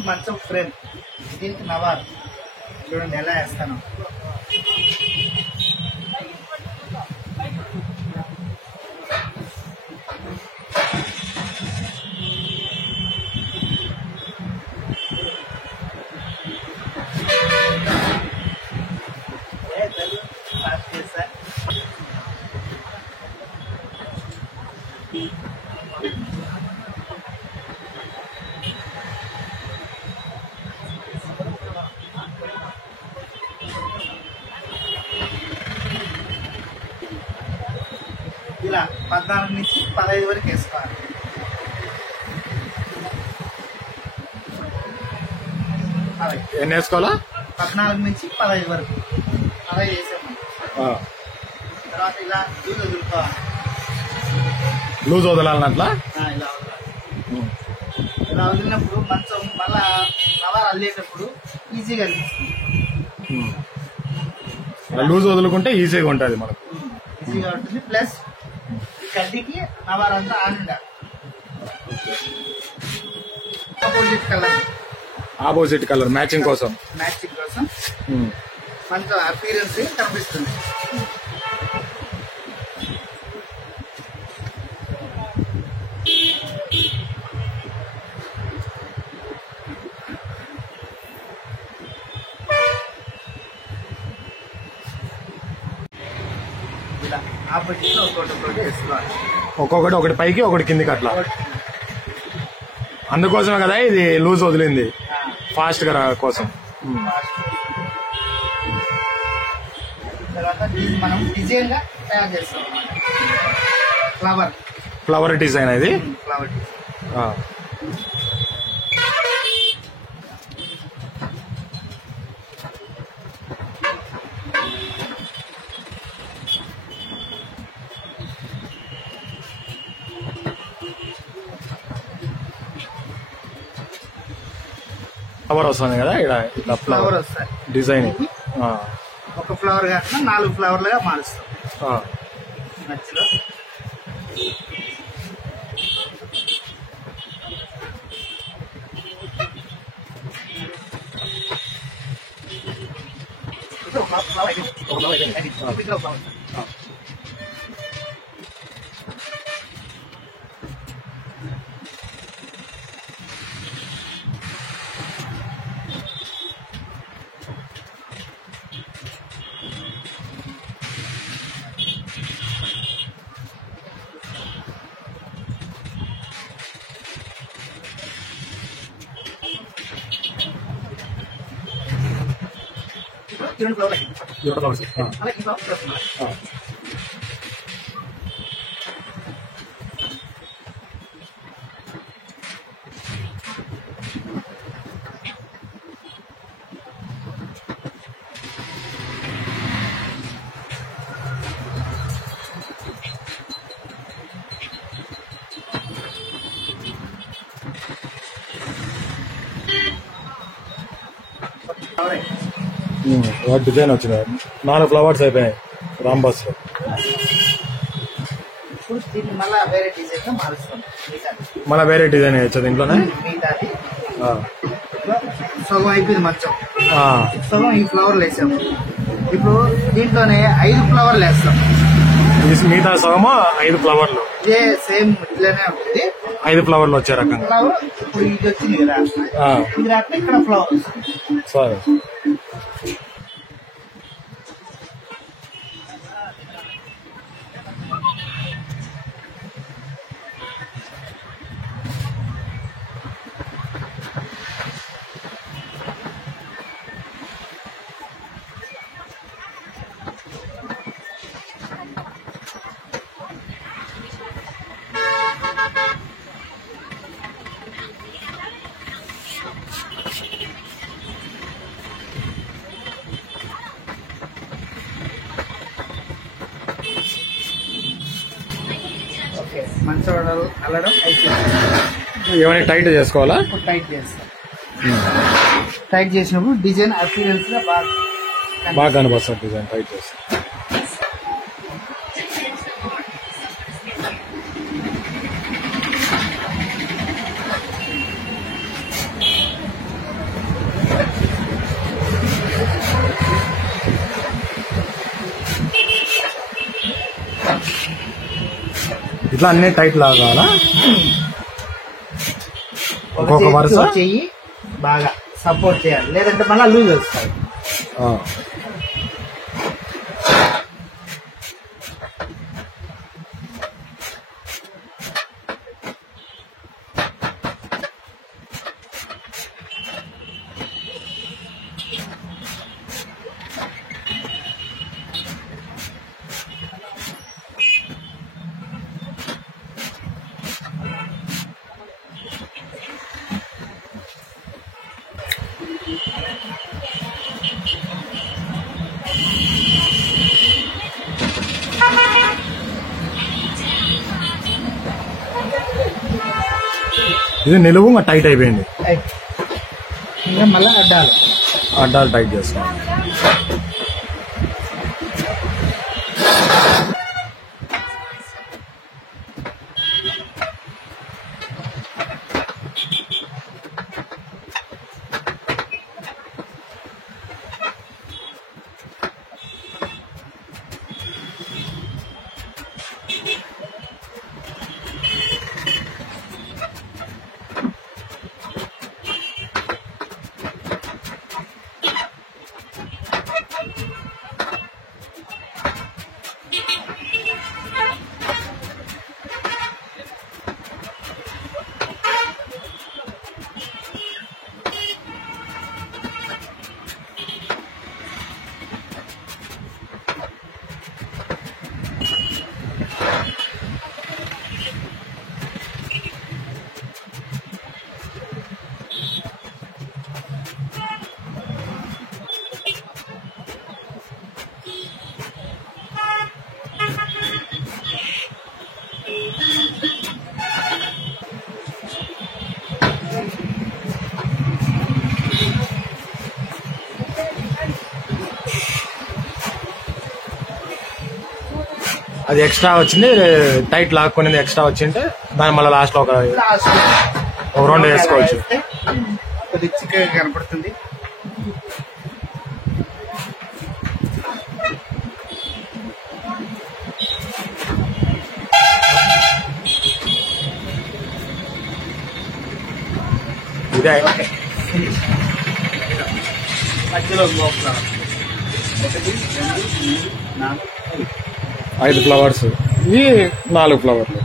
మంచం ఫ్రేమ్ దీనికి నవార్ చూడండి ఎలా వేస్తాను. ఇలా 14 నుంచి 15 వరకు వేసుకోవాలి. ఎన్ని వేసుకోవాలా? 14 నుంచి 15 వరకు అలా వేసాము. తర్వాత ఇలా లూజ్ వదులుకోవాలి. లూజ్ వదలాలన్నట్లా? ఇలా వదలాలి. ఇలా వదిలినప్పుడు మంచం మళ్ళా నవారు అల్లేటప్పుడు ఈజీగా అనిపిస్తుంది. లూజ్ వదులుకుంటే ఈజీగా ఉంటుంది మనకు, ఈజీగా ఉంటుంది. ప్లస్ ఈ కడ్డీకి నవారంతా ఆన్ ఉండాలి. ఆపోజిట్ కలర్ మ్యాచింగ్ కోసం మంచి అపీరెన్స్ కనిపిస్తుంది. ఇలా ఆపోజిట్ లో ఒక్కొక్కటి వేసుకోవాలి. ఒక్కొక్కటి ఒకటి పైకి ఒకటి కిందికి అట్లా. అందుకోసమే కదా ఇది లూజ్ వదిలింది, ఫాస్ట్ గా కోసం. తర్వాత మనం డిజైన్ గా తయారు చేస్తాం. ఫ్లవర్ డిజైన్ ఇది. ఫ్లవర్ డిజైన్ ఫ్లవర్ వస్తుంది కదా ఇలా ఫ్లవర్ వస్తాయి డిజైన్. ఒక ఫ్లవర్ కాకుండా 4 ఫ్లవర్లుగా మారుస్తాం మధ్యలో. డిజైన్ వచ్చింది. 4 ఫ్లవర్స్ అయిపోయినాయి రాంబాస్ లో. ఇప్పుడు దీన్ని మళ్ళీ వేరే డిజైన్ గా మారుస్తాం. మళ్ళీ వేరే డిజైన్ వేయచ్చు దీంట్లోనే. సగం అయిపోయింది మంచం, సగం ఈ ఫ్లవర్లు వేసాము. ఇప్పుడు దీంట్లోనే 5 ఫ్లవర్లు వేస్తాం. మిగతా సగము 5 ఫ్లవర్లు. ఇదే సేమ్ ఇట్లానే ఉంటుంది. 5 ఫ్లవర్లు వచ్చే రకంగా. ఫ్లవర్ ఇప్పుడు ఇది వచ్చింది కదా, ఇది రాకుండా ఇక్కడ ఫ్లవర్ సరే. మంచం అల్లడం అయిపోయింది. ఏమైనా టైట్ చేసుకోవాలా? టైట్ చేస్తాం. టైట్ చేసినప్పుడు డిజైన్ అపీరెన్స్ గా బాగా కనిపిస్తుంది. డిజైన్ టైట్ చేస్తాం. ఇట్లా అన్ని టైట్ లాగా కావాలా? ఒక్కొక్క వరుస చెయ్యి బాగా సపోర్ట్ చేయాలి, లేదంటే మళ్ళీ లూజ్ వస్తాయి. ఇది నిలువు టైట్ అయిపోయింది. ఇంకా మళ్ళీ అడ్డాలు టైట్ చేస్తాం. అది ఎక్స్ట్రా వచ్చింది, టైట్ లాక్కునేది ఎక్స్ట్రా వచ్చింటే దాని మళ్ళీ లాస్ట్ లో ఒక 2 వేసుకోవచ్చు. చిక్కగా కనపడుతుంది. ఇదే మధ్యలో 1 2 3 4 5 ఫ్లవర్స్, ఇవి 4 ఫ్లవర్లు.